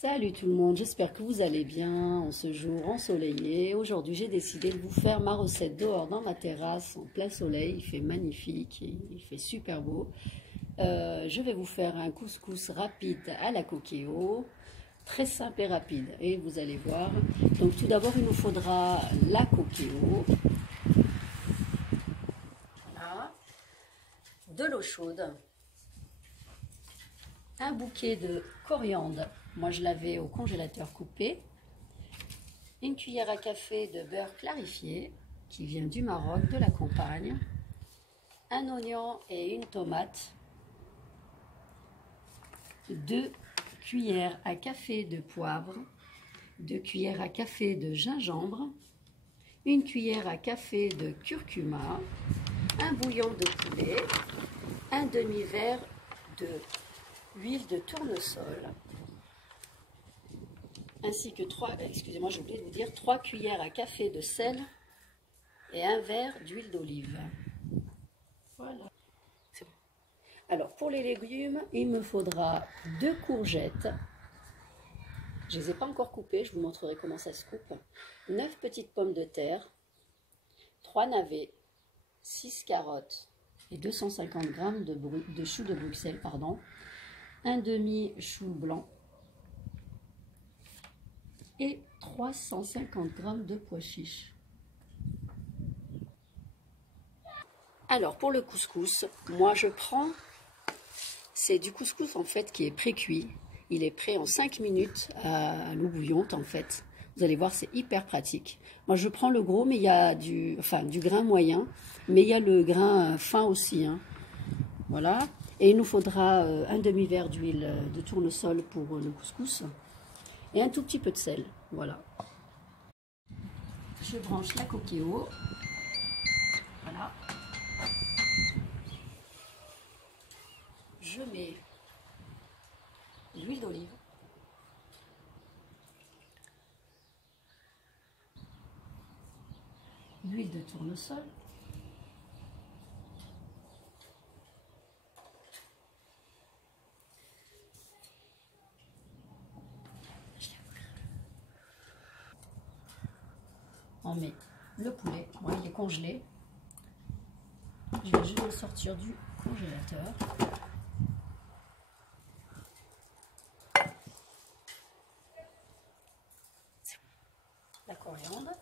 Salut tout le monde, j'espère que vous allez bien en ce jour ensoleillé. Aujourd'hui, j'ai décidé de vous faire ma recette dehors dans ma terrasse en plein soleil. Il fait magnifique, il fait super beau. Je vais vous faire un couscous rapide à la coquille, très simple et rapide. Et vous allez voir. Donc tout d'abord, il nous faudra la coquille, voilà, de l'eau chaude, un bouquet de coriandre. Moi, je l'avais au congélateur coupé. Une cuillère à café de beurre clarifié qui vient du Maroc, de la campagne. Un oignon et une tomate. 2 cuillères à café de poivre. 2 cuillères à café de gingembre. 1 cuillère à café de curcuma. Un bouillon de poulet. Un demi-verre d'huile de tournesol. Ainsi que 3 cuillères à café de sel et un verre d'huile d'olive. Voilà. C'est bon. Alors pour les légumes, il me faudra 2 courgettes. Je ne les ai pas encore coupées, je vous montrerai comment ça se coupe. 9 petites pommes de terre, 3 navets, 6 carottes et 250 g de choux de Bruxelles, un demi chou blanc et 350 g de pois chiches. Alors pour le couscous, moi je prends, c'est du couscous en fait qui est pré-cuit. Il est prêt en 5 minutes à l'eau bouillante en fait. Vous allez voir, c'est hyper pratique. Moi je prends le gros, mais il y a du grain moyen, mais il y a le grain fin aussi, hein. Voilà. Et il nous faudra un demi-verre d'huile de tournesol pour le couscous. Et un tout petit peu de sel, voilà. Je branche la coquille, voilà. Je mets l'huile d'olive. L'huile de tournesol. On met le poulet, moi il est congelé. Je vais juste le sortir du congélateur. La coriandre.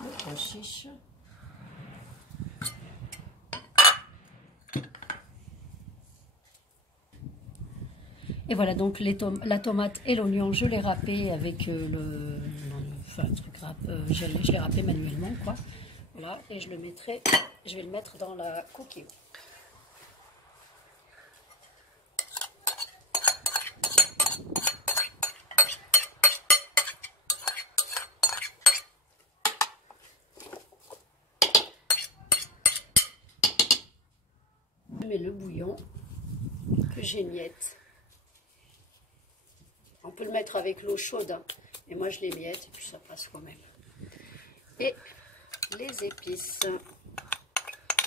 Le pois chiche. Et voilà, donc la tomate et l'oignon, je l'ai râpé avec je l'ai râpé manuellement, quoi. Voilà, et je vais le mettre dans la coquille. Je mets le bouillon que j'émiette. On peut le mettre avec l'eau chaude, hein, et moi je l'émiette et puis ça passe quand même. Et les épices,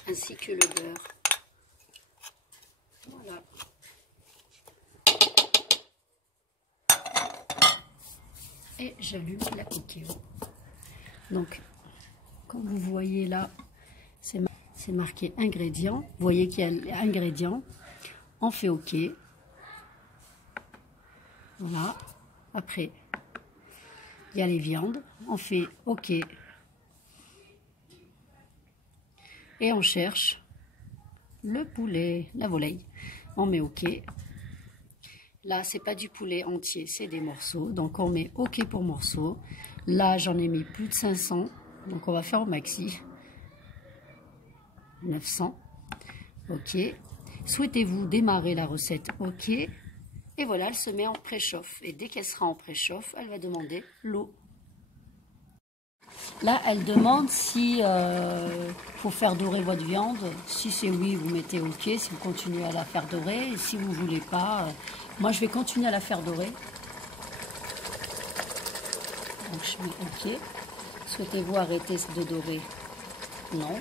ainsi que le beurre. Voilà. Et j'allume la coquille. Donc, comme vous voyez là, c'est marqué ingrédients. Vous voyez qu'il y a ingrédients. On fait OK. Voilà. Après, il y a les viandes. On fait OK. Et on cherche le poulet, la volaille. On met OK. Là, c'est pas du poulet entier, c'est des morceaux. Donc, on met OK pour morceaux. Là, j'en ai mis plus de 500. Donc, on va faire au maxi. 900. OK. Souhaitez-vous démarrer la recette? OK. Et voilà, elle se met en préchauffe. Et dès qu'elle sera en préchauffe, elle va demander l'eau. Là, elle demande si faut faire dorer votre viande. Si c'est oui, vous mettez OK. Si vous continuez à la faire dorer. Et si vous ne voulez pas, moi je vais continuer à la faire dorer. Donc je mets OK. Souhaitez-vous arrêter de dorer? Non.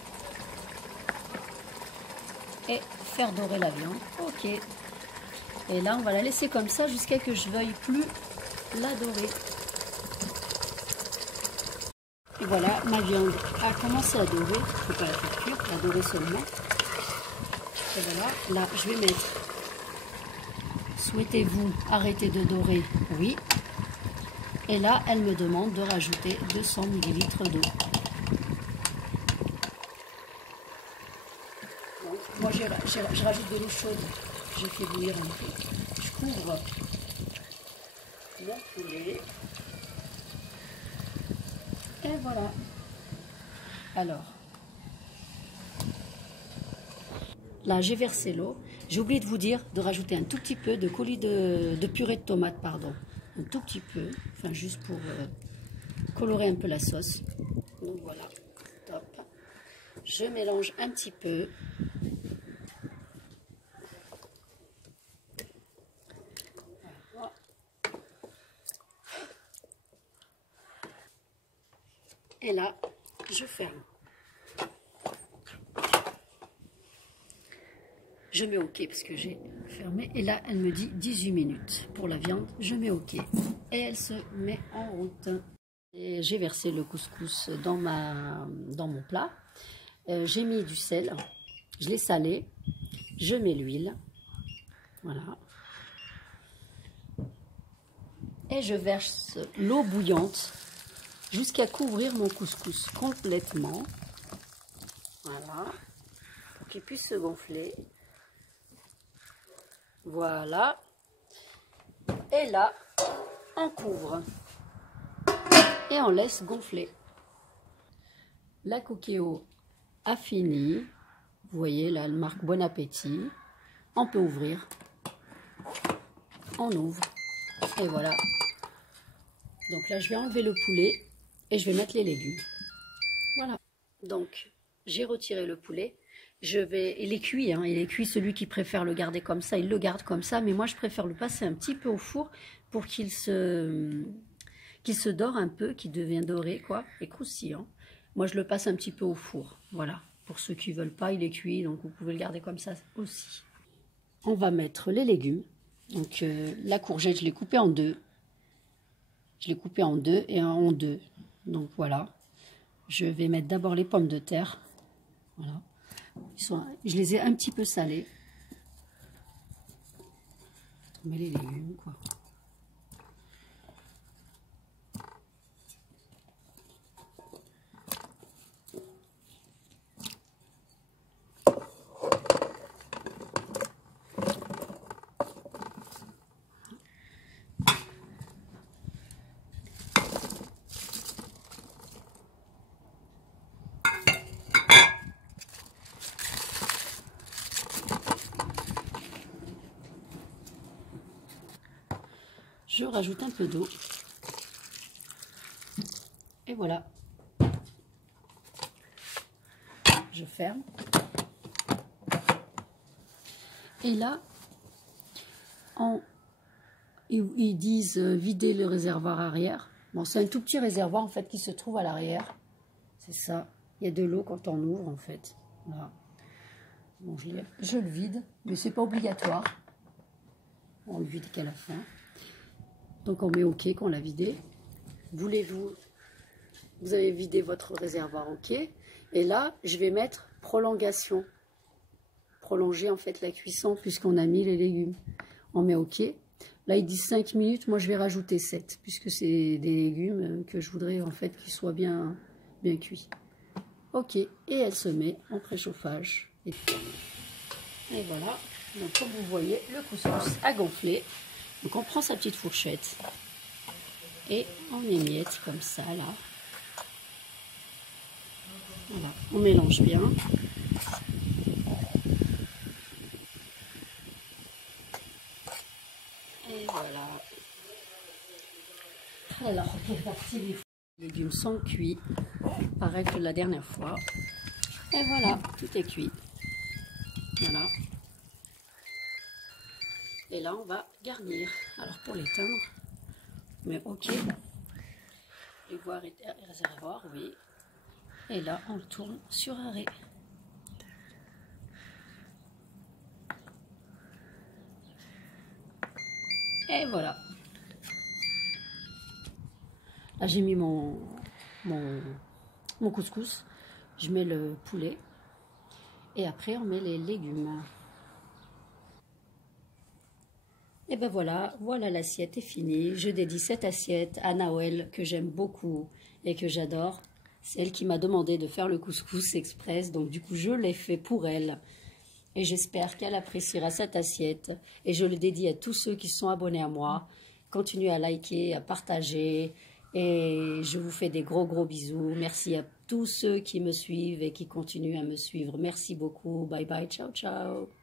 Et faire dorer la viande. OK. Et là, on va la laisser comme ça jusqu'à que je veuille plus la dorer. Et voilà, ma viande a commencé à dorer. Il ne faut pas la faire cuire, la dorer seulement. Et voilà, là, je vais mettre. Souhaitez-vous arrêter de dorer? Oui. Et là, elle me demande de rajouter 200 ml d'eau. Moi, je rajoute de l'eau chaude. Je fais bouillir un peu. Je couvre mon poulet. Et voilà. Alors, là, j'ai versé l'eau. J'ai oublié de vous dire de rajouter un tout petit peu de coulis de purée de tomate, pardon. Un tout petit peu, enfin juste pour colorer un peu la sauce. Donc voilà, top. Je mélange un petit peu. Voilà. Et là, je ferme. Je mets OK parce que j'ai fermé. Et là, elle me dit 18 minutes pour la viande. Je mets OK. Et elle se met en route. Et j'ai versé le couscous dans mon plat. J'ai mis du sel. Je l'ai salé. Je mets l'huile. Voilà. Et je verse l'eau bouillante jusqu'à couvrir mon couscous complètement. Voilà. Pour qu'il puisse se gonfler. Voilà. Et là, on couvre. Et on laisse gonfler. La coquille a fini. Vous voyez, là, elle marque bon appétit. On peut ouvrir. On ouvre. Et voilà. Donc là, je vais enlever le poulet et je vais mettre les légumes. Voilà. Donc, j'ai retiré le poulet. Il est cuit, hein. Il est cuit. Celui qui préfère le garder comme ça, il le garde comme ça. Mais moi, je préfère le passer un petit peu au four pour qu'il se dore un peu, qu'il devienne doré, quoi, et croustillant. Moi, je le passe un petit peu au four. Voilà. Pour ceux qui ne veulent pas, il est cuit, donc vous pouvez le garder comme ça aussi. On va mettre les légumes. Donc, la courgette, je l'ai coupée en deux. Je l'ai coupée en deux et en deux. Donc, voilà. Je vais mettre d'abord les pommes de terre. Voilà. Je les ai un petit peu salées. On met les légumes, quoi. Je rajoute un peu d'eau. Et voilà. Je ferme. Et là, ils disent vider le réservoir arrière. Bon, c'est un tout petit réservoir en fait qui se trouve à l'arrière. C'est ça. Il y a de l'eau quand on ouvre en fait. Voilà. Bon, je le vide, mais c'est pas obligatoire. On le vide qu'à la fin. Donc on met OK quand on l'a vidé. Voulez-vous, vous avez vidé votre réservoir OK. Et là, je vais mettre prolongation. Prolonger en fait la cuisson puisqu'on a mis les légumes. On met OK. Là, il dit 5 minutes. Moi, je vais rajouter 7 puisque c'est des légumes que je voudrais en fait qu'ils soient bien cuits. OK. Et elle se met en préchauffage. Et voilà. Donc, comme vous voyez, le couscous a gonflé. Donc, on prend sa petite fourchette et on émiette comme ça, là. Voilà. On mélange bien. Et voilà. Alors, les légumes sont cuits. Pareil que la dernière fois. Et voilà, tout est cuit. Voilà. Et là, on va garnir. Alors, pour l'éteindre, mais OK. voulez voir réservoir, oui. Et là, on le tourne sur arrêt. Et voilà. Là, j'ai mis mon couscous. Je mets le poulet. Et après, on met les légumes. Et ben voilà, voilà l'assiette est finie. Je dédie cette assiette à Nawel, que j'aime beaucoup et que j'adore. C'est elle qui m'a demandé de faire le couscous express, donc du coup je l'ai fait pour elle. Et j'espère qu'elle appréciera cette assiette. Et je le dédie à tous ceux qui sont abonnés à moi. Continuez à liker, à partager. Et je vous fais des gros bisous. Merci à tous ceux qui me suivent et qui continuent à me suivre. Merci beaucoup. Bye bye, ciao ciao.